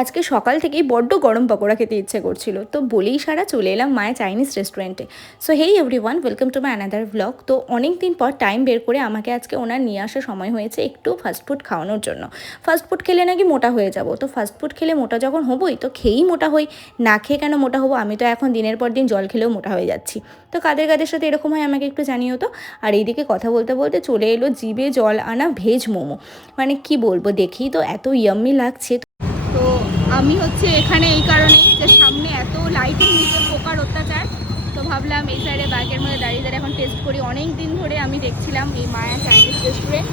আজকে সকাল থেকেই বড্ড গরম পকোড়া খেতে ইচ্ছে করছিল, তো বলেই সারা চলে এলাম মায়া চাইনিজ রেস্টুরেন্টে। So hey everyone, welcome to my another blog. তো অনেক দিন পর টাইম বের করে আমাকে আজকে ওনার নিয়ে আসার সময় হয়েছে একটু ফাস্টফুড খাওয়ানোর জন্য। ফাস্টফুড খেলে নাকি মোটা হয়ে যাব, তো ফাস্টফুড খেলে মোটা যখন হবই তো খেয়েই মোটা হই, না খেয়ে কেন মোটা হবো? আমি তো এখন দিনের পর দিন জল খেলেও মোটা হয়ে যাচ্ছি। তো কাদের কাদের সাথে এরকম হয় আমাকে একটু জানিও তো। আর এইদিকে কথা বলতে বলতে চলে এলো জিভে জল আনা ভেজ মোমো। মানে কি বলবো, দেখেই তো এত ইয়াম্মি লাগছে। তো আমি হচ্ছে এখানে এই কারণে যে সামনে এত লাইটের নিচে পোকার অত্যাচার, তো ভাবলাম এই সাইডে ব্যাগের মধ্যে দাঁড়িয়ে দাঁড়িয়ে এখন টেস্ট করি। অনেক দিন ধরে আমি দেখছিলাম এই মায়া চাইনিজ রেস্টুরেন্ট।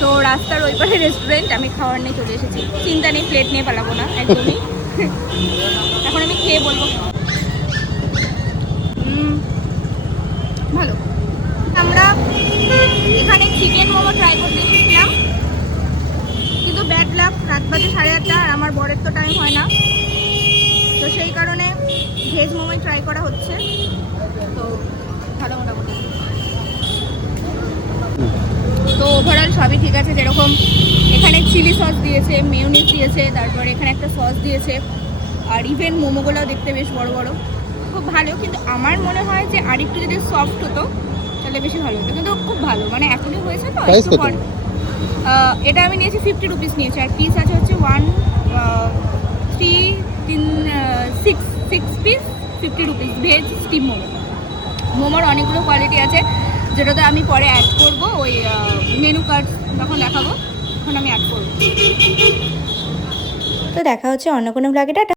তো রাস্তার ওই পাশে রেস্টুরেন্ট, আমি খাওয়ার নিয়ে চলে এসেছি। চিন্তা নেই, প্লেট নিয়ে পালাবো না একদমই। এখন আমি খেয়ে বলবো। ভালো। আমরা এখানে চিকেন মোমো ট্রাই করতে এসেছিলাম, কিন্তু ব্যাড লাক, রাত বাজে 8:30 আর আমার বরের তো টাইম হয় না, তো সেই কারণে ভেজ মোমো ট্রাই করা হচ্ছে। তো ভালো মোটামুটি। তো ওভারঅল সবই ঠিক আছে, যেরকম এখানে চিলি সস দিয়েছে, মেয়োনিজ দিয়েছে, তারপরে এখানে একটা সস দিয়েছে, আর ইভেন মোমোগুলোও দেখতে বেশ বড় বড়, খুব ভালো। কিন্তু আমার মনে হয় যে আরেকটু যদি সফট হতো তাহলে বেশি ভালো হতো, কিন্তু খুব ভালো। মানে এখনই হয়েছে তো একটু পর। এটা আমি নিয়েছি 50 রুপিস নিয়েছি, আর পিস আছে হচ্ছে 1 3 3 6 piece 50 rupees. Veg steam momo. মোমোর অনেকগুলো কোয়ালিটি আছে, যেটাতে আমি পরে অ্যাড করবো, ওই মেনু কার্ড তখন দেখাবো, এখন আমি অ্যাড করবো। তো দেখা হচ্ছে অন্য কোনো ব্লগে। টাটা।